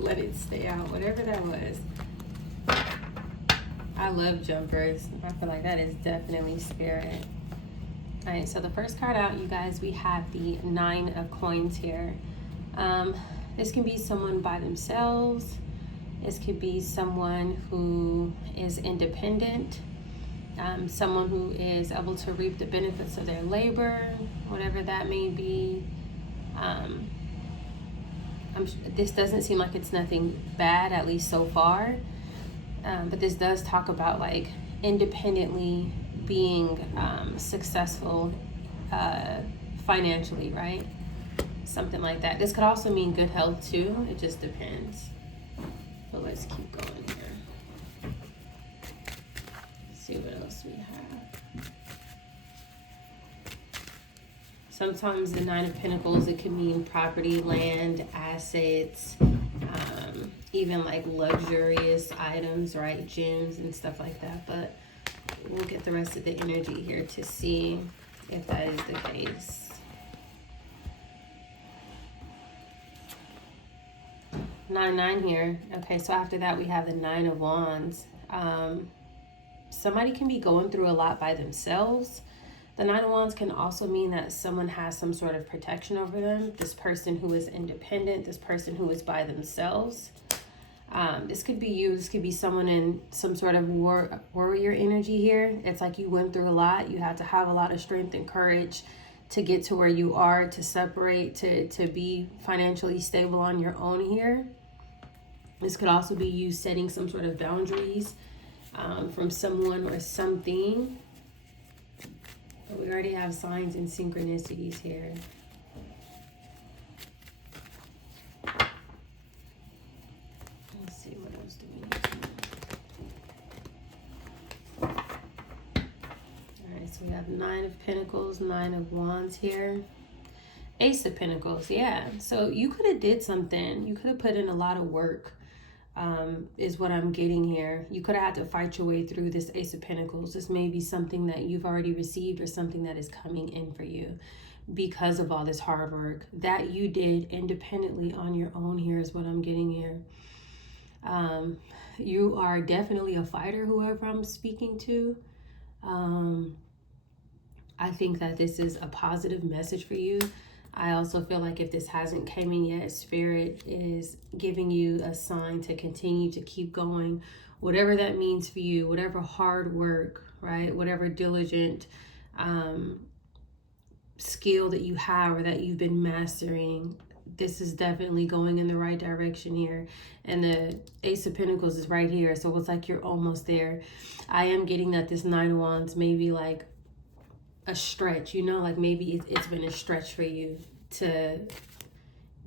let it stay out, whatever that was. I love jumpers. I feel like that is definitely spirit. All right, so the first card out, you guys, we have the 9 of Coins here. This can be someone by themselves. This could be someone who is independent. Someone who is able to reap the benefits of their labor, whatever that may be. This doesn't seem like it's nothing bad, at least so far. But this does talk about like independently being successful financially, right? Something like that. This could also mean good health too. It just depends. But let's keep going here. Let's see what else we have. Sometimes the 9 of Pentacles, it can mean property, land, assets, even like luxurious items, right? Gems and stuff like that. But we'll get the rest of the energy here to see if that is the case. 9 here. Okay, so after that we have the 9 of Wands. Somebody can be going through a lot by themselves. The 9 of Wands can also mean that someone has some sort of protection over them. This person who is independent, this person who is by themselves. This could be you. This could be someone in some sort of warrior energy here. It's like you went through a lot. You had to have a lot of strength and courage to get to where you are, to separate, to be financially stable on your own here. This could also be you setting some sort of boundaries from someone or something. But we already have signs and synchronicities here. Let's see, what else do we need to know? Alright, so we have 9 of Pentacles, 9 of Wands here. Ace of Pentacles, yeah. So you could have did something. You could have put in a lot of work. Is what I'm getting here. You could have had to fight your way through this Ace of Pentacles. This may be something that you've already received or something that is coming in for you because of all this hard work that you did independently on your own here is what I'm getting here. You are definitely a fighter, whoever I'm speaking to. I think that this is a positive message for you. I also feel like if this hasn't came in yet, Spirit is giving you a sign to continue to keep going, whatever that means for you, whatever hard work, right? Whatever diligent skill that you have or that you've been mastering, this is definitely going in the right direction here. And the Ace of Pentacles is right here. So it's like you're almost there. I am getting that this 9 of Wands may be like a stretch, you know, like maybe it's been a stretch for you to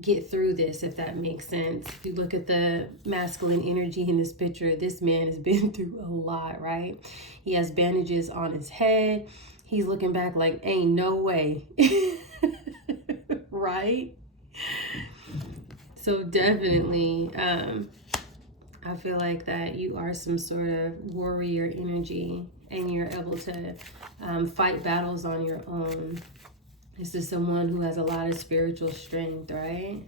get through this, if that makes sense. If you look at the masculine energy in this picture, this man has been through a lot, right? He has bandages on his head. He's looking back like, ain't no way. Right? So definitely, I feel like that you are some sort of warrior energy and you're able to fight battles on your own. This is someone who has a lot of spiritual strength, right?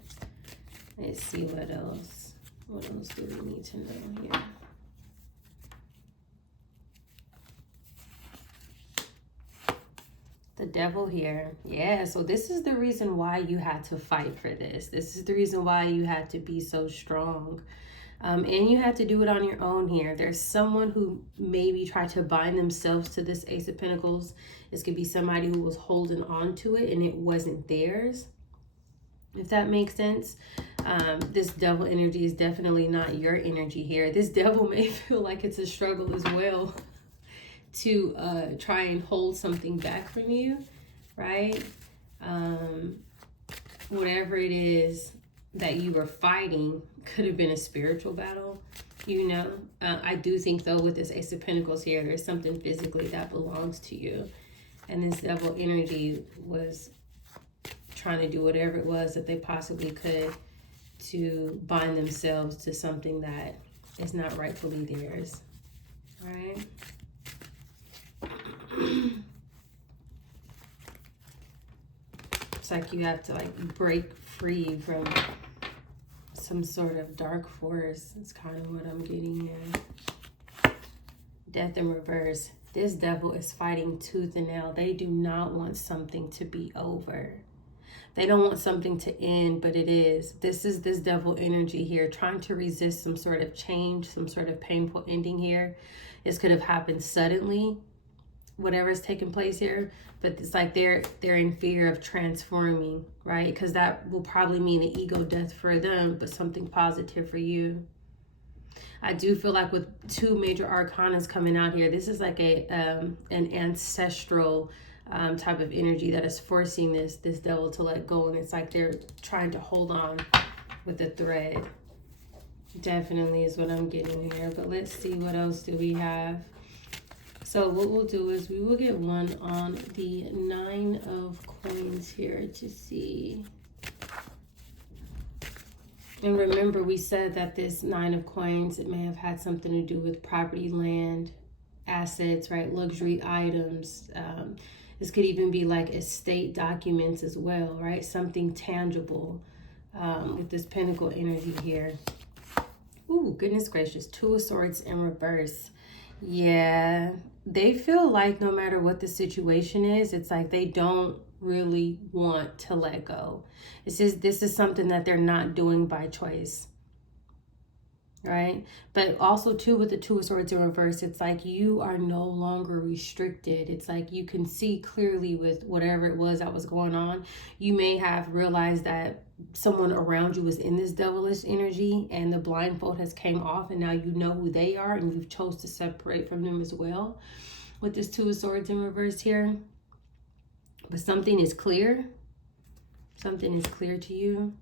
Let's see what else. What else do we need to know here? The Devil here. Yeah, so this is the reason why you had to fight for this. This is the reason why you had to be so strong. And you had to do it on your own here. There's someone who maybe tried to bind themselves to this Ace of Pentacles. This could be somebody who was holding on to it and it wasn't theirs, if that makes sense. This Devil energy is definitely not your energy here. This Devil may feel like it's a struggle as well to try and hold something back from you, right? Whatever it is that you were fighting could have been a spiritual battle, you know. I do think though with this Ace of Pentacles here, there's something physically that belongs to you, and this Devil energy was trying to do whatever it was that they possibly could to bind themselves to something that is not rightfully theirs. All right. It's like you have to like break free from some sort of dark force. It's kind of what I'm getting here. Death in reverse. This devil is fighting tooth and nail. They do not want something to be over. They don't want something to end, but it is. This is this devil energy here, trying to resist some sort of change, some sort of painful ending here. This could have happened suddenly, whatever is taking place here, but it's like they're in fear of transforming, right? Because that will probably mean an ego death for them, but something positive for you. I do feel like with two major arcanas coming out here, this is like a an ancestral type of energy that is forcing this devil to let go, and it's like they're trying to hold on with a thread. Definitely is what I'm getting here, but let's see what else do we have. So what we'll do is we will get one on the 9 of Coins here to see. And remember, we said that this 9 of Coins, it may have had something to do with property, land, assets, right? Luxury items. This could even be like estate documents as well, right? Something tangible with this Pentacle energy here. Ooh, goodness gracious. 2 of Swords in reverse. Yeah, they feel like no matter what the situation is, it's like they don't really want to let go. This is something that they're not doing by choice, right? But also too, with the 2 of Swords in reverse, it's like you are no longer restricted. It's like you can see clearly with whatever it was that was going on. You may have realized that someone around you was in this devilish energy and the blindfold has came off, and now you know who they are and you've chose to separate from them as well with this 2 of Swords in reverse here. But something is clear. Something is clear to you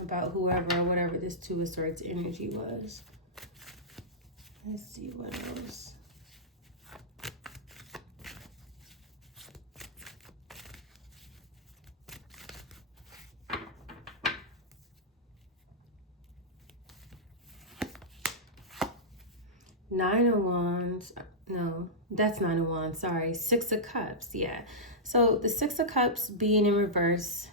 about whoever or whatever this 2 of Swords energy was. Let's see what else. Nine of Wands. No, that's 9 of Wands. Sorry. 6 of Cups. Yeah. So the 6 of Cups being in reverse,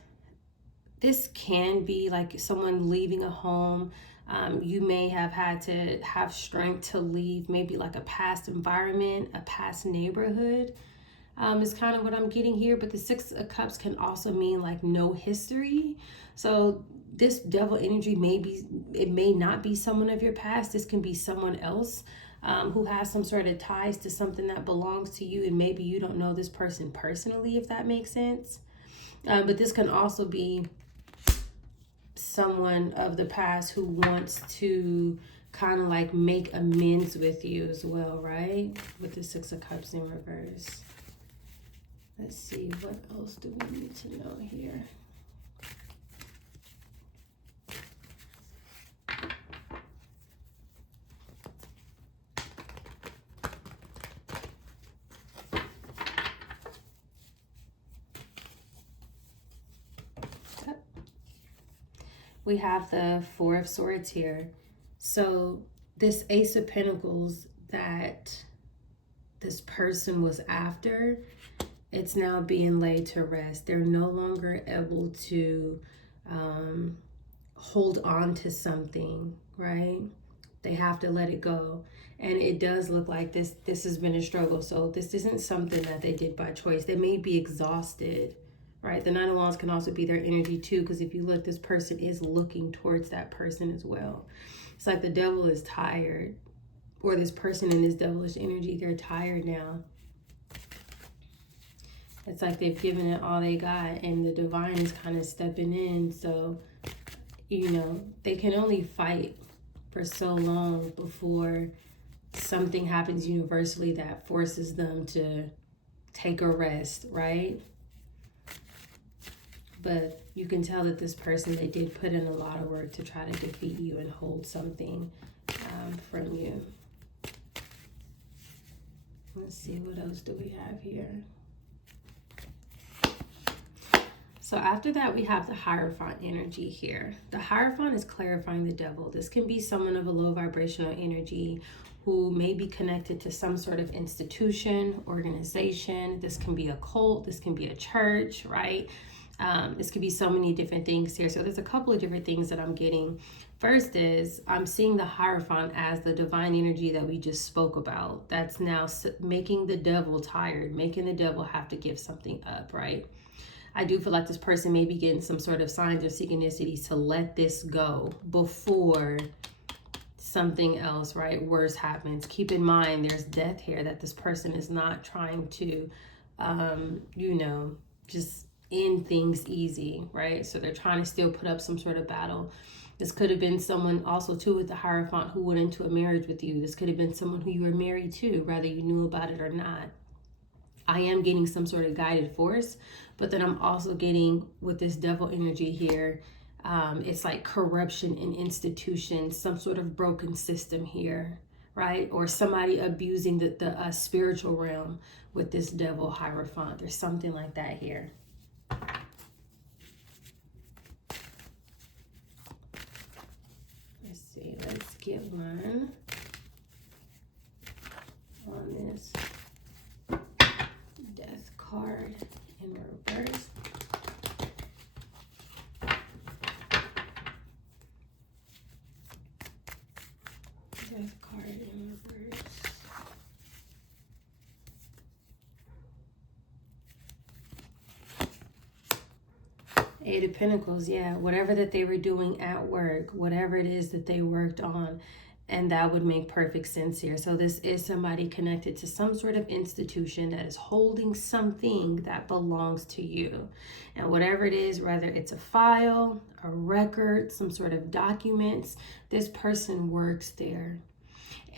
this can be like someone leaving a home. You may have had to have strength to leave maybe like a past environment, a past neighborhood. Is kind of what I'm getting here. But the 6 of Cups can also mean like no history. So this devil energy it may not be someone of your past. This can be someone else who has some sort of ties to something that belongs to you, and maybe you don't know this person personally, if that makes sense. But this can also be someone of the past who wants to kind of like make amends with you as well, right? With the 6 of Cups in reverse. Let's see, what else do we need to know here? We have the 4 of Swords here. So this Ace of Pentacles that this person was after, it's now being laid to rest. They're no longer able to hold on to something, right? They have to let it go. And it does look like this has been a struggle. So this isn't something that they did by choice. They may be exhausted, right? The 9 of Wands can also be their energy too, because if you look, this person is looking towards that person as well. It's like the devil is tired, or this person in this devilish energy, they're tired now. It's like they've given it all they got, and the divine is kind of stepping in. So, you know, they can only fight for so long before something happens universally that forces them to take a rest, right? But you can tell that this person, they did put in a lot of work to try to defeat you and hold something from you. Let's see, what else do we have here? So after that, we have the Hierophant energy here. The Hierophant is clarifying the devil. This can be someone of a low vibrational energy who may be connected to some sort of institution, organization. This can be a cult. This can be a church, right? This could be so many different things here. So there's a couple of different things that I'm getting. First is I'm seeing the Hierophant as the divine energy that we just spoke about. That's now making the devil tired, making the devil have to give something up, right? I do feel like this person may be getting some sort of signs or synchronicities to let this go before something else, right, worse happens. Keep in mind there's death here, that this person is not trying to, you know, just end things easy, right? So they're trying to still put up some sort of battle. This could have been someone also too with the Hierophant who went into a marriage with you. This could have been someone who you were married to, whether you knew about it or not. I am getting some sort of guided force, but then I'm also getting with this devil energy here, it's like corruption in institutions, some sort of broken system here, right? Or somebody abusing the spiritual realm with this devil Hierophant. There's something like that here. Let's see, let's get one on this death card in reverse. Death card in reverse. Eight of Pentacles, yeah. Whatever that they were doing at work, whatever it is that they worked on, and that would make perfect sense here. So this is somebody connected to some sort of institution that is holding something that belongs to you. And whatever it is, whether it's a file, a record, some sort of documents, this person works there.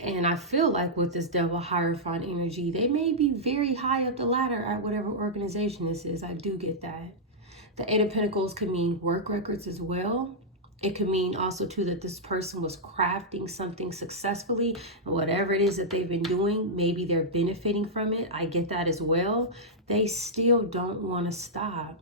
And I feel like with this devil Hierophant energy, they may be very high up the ladder at whatever organization this is. I do get that. The Eight of Pentacles could mean work records as well. It could mean also too that this person was crafting something successfully, and whatever it is that they've been doing, maybe they're benefiting from it. I get that as well. They still don't want to stop.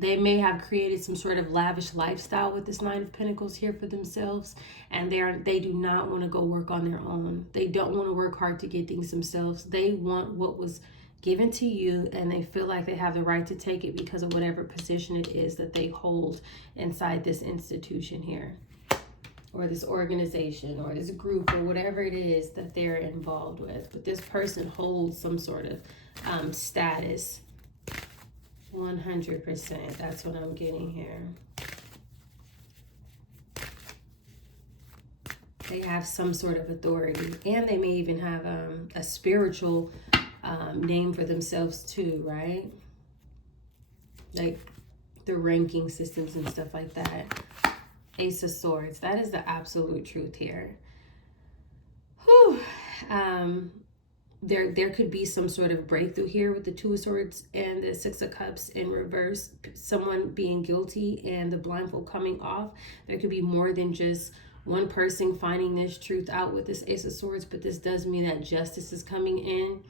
They may have created some sort of lavish lifestyle with this Nine of Pentacles here for themselves, and they do not want to go work on their own. They don't want to work hard to get things themselves. They want what was given to you, and they feel like they have the right to take it because of whatever position it is that they hold inside this institution here, or this organization, or this group, or whatever it is that they're involved with. But this person holds some sort of status. 100%. That's what I'm getting here. They have some sort of authority, and they may even have a spiritual name for themselves too, right? Like the ranking systems and stuff like that. Ace of Swords. That is the absolute truth here. Whew. There could be some sort of breakthrough here with the Two of Swords and the Six of Cups in reverse. Someone being guilty and the blindfold coming off. There could be more than just one person finding this truth out with this Ace of Swords, but this does mean that justice is coming in,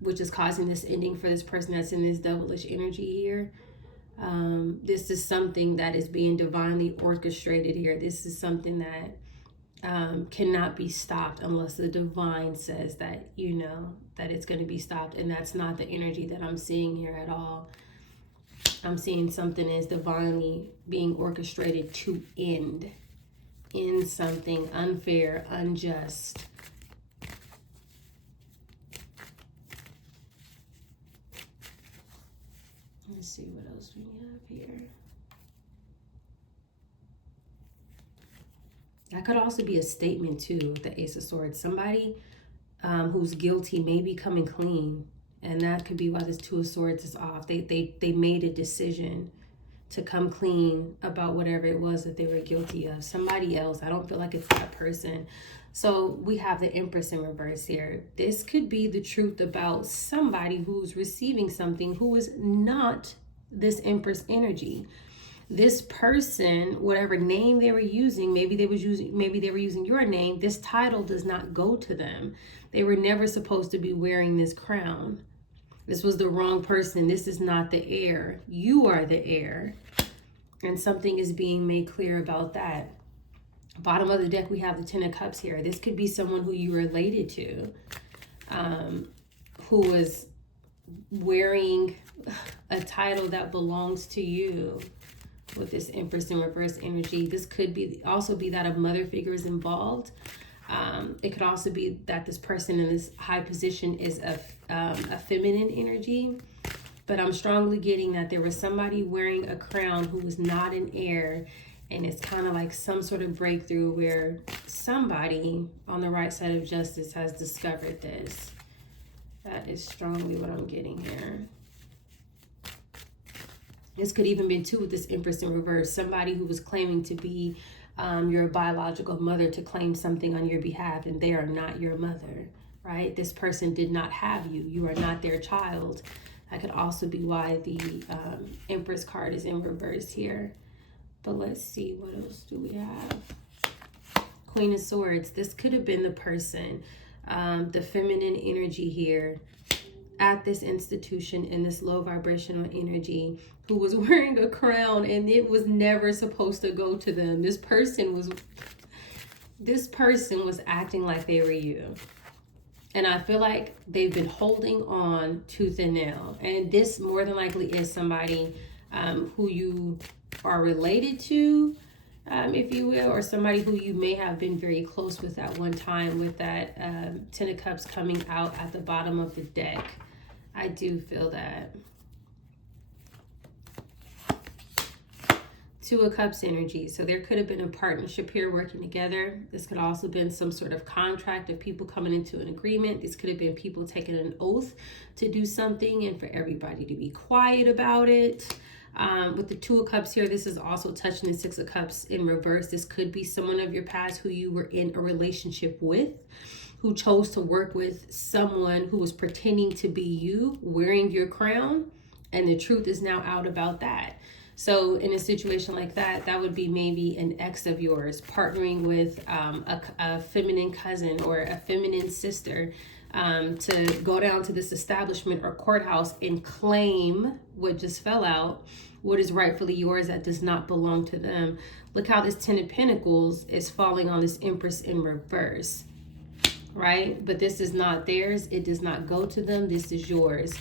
which is causing this ending for this person that's in this devilish energy here. This is something that is being divinely orchestrated here. This is something that cannot be stopped unless the divine says that, you know, that it's going to be stopped. And that's not the energy that I'm seeing here at all. I'm seeing something is divinely being orchestrated to end in something unfair, unjust. Let's see what else we have here. That could also be a statement too, the Ace of Swords. Somebody who's guilty may be coming clean, and that could be why this Two of Swords is off. They made a decision to come clean about whatever it was that they were guilty of. Somebody else. I don't feel like it's that person. So we have the Empress in reverse here. This could be the truth about somebody who's receiving something who is not this Empress energy. This person, whatever name they were using, maybe they were using your name. This title does not go to them. They were never supposed to be wearing this crown. This was the wrong person. This is not the heir. You are the heir. And something is being made clear about that. Bottom of the deck, we have the Ten of Cups here. This could be someone who you related to, who was wearing a title that belongs to you with this Empress in reverse energy. This could be also be that a mother figure is involved. It could also be that this person in this high position is a feminine energy. But I'm strongly getting that there was somebody wearing a crown who was not an heir. And it's kind of like some sort of breakthrough where somebody on the right side of justice has discovered this. That is strongly what I'm getting here. This could even be too with this Empress in reverse. Somebody who was claiming to be your biological mother to claim something on your behalf, and they are not your mother, right? This person did not have you. You are not their child. That could also be why the Empress card is in reverse here. But let's see, what else do we have? Queen of Swords. This could have been the person, the feminine energy here at this institution in this low vibrational energy, who was wearing a crown and it was never supposed to go to them. This person was acting like they were you. And I feel like they've been holding on tooth and nail. And this more than likely is somebody who you are related to, if you will, or somebody who you may have been very close with at one time, with that Ten of Cups coming out at the bottom of the deck. I do feel that. Two of Cups energy. So there could have been a partnership here working together. This could also have been some sort of contract of people coming into an agreement. This could have been people taking an oath to do something and for everybody to be quiet about it. With the Two of Cups here, this is also touching the Six of Cups in reverse. This could be someone of your past who you were in a relationship with, who chose to work with someone who was pretending to be you, wearing your crown, and the truth is now out about that. So in a situation like that, that would be maybe an ex of yours partnering with a feminine cousin or a feminine sister to go down to this establishment or courthouse and claim what just fell out, what is rightfully yours that does not belong to them. Look how this Ten of Pentacles is falling on this Empress in reverse, right? But this is not theirs. It does not go to them. This is yours.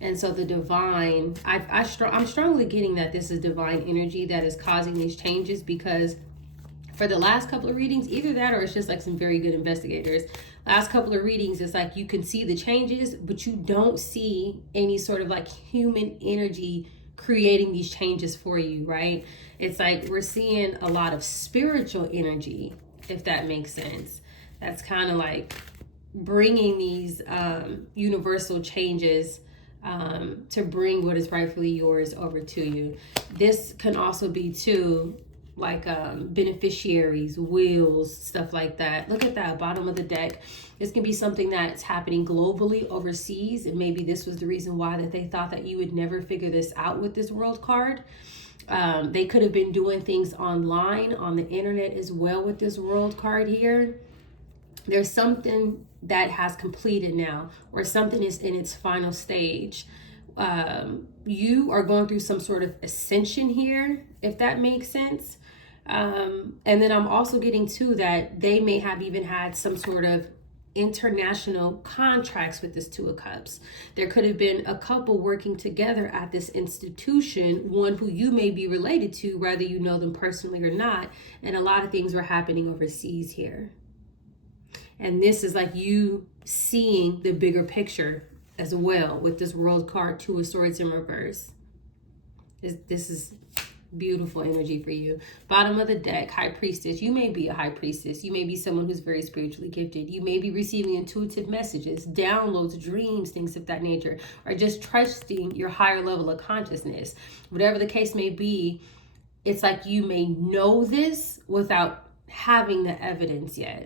And so the divine, I'm strongly getting that this is divine energy that is causing these changes, because for the last couple of readings, either that or it's just like some very good investigators. Last couple of readings, it's like you can see the changes, but you don't see any sort of like human energy creating these changes for you, right? It's like we're seeing a lot of spiritual energy, if that makes sense. That's kind of like bringing these universal changes to bring what is rightfully yours over to you. This can also be too like beneficiaries, wills, stuff like that. Look at that bottom of the deck. This can be something that's happening globally overseas, and maybe this was the reason why that they thought that you would never figure this out with this World card. They could have been doing things online on the internet as well with this World card here. There's something that has completed now, or something is in its final stage. You are going through some sort of ascension here, if that makes sense. And then I'm also getting too that they may have even had some sort of international contracts with this Two of Cups. There could have been a couple working together at this institution, one who you may be related to, whether you know them personally or not. And a lot of things were happening overseas here. And this is like you seeing the bigger picture as well with this World card, Two of Swords in reverse. This is beautiful energy for you. Bottom of the deck, High Priestess. You may be a High Priestess. You may be someone who's very spiritually gifted. You may be receiving intuitive messages, downloads, dreams, things of that nature, or just trusting your higher level of consciousness. Whatever the case may be, it's like you may know this without having the evidence yet.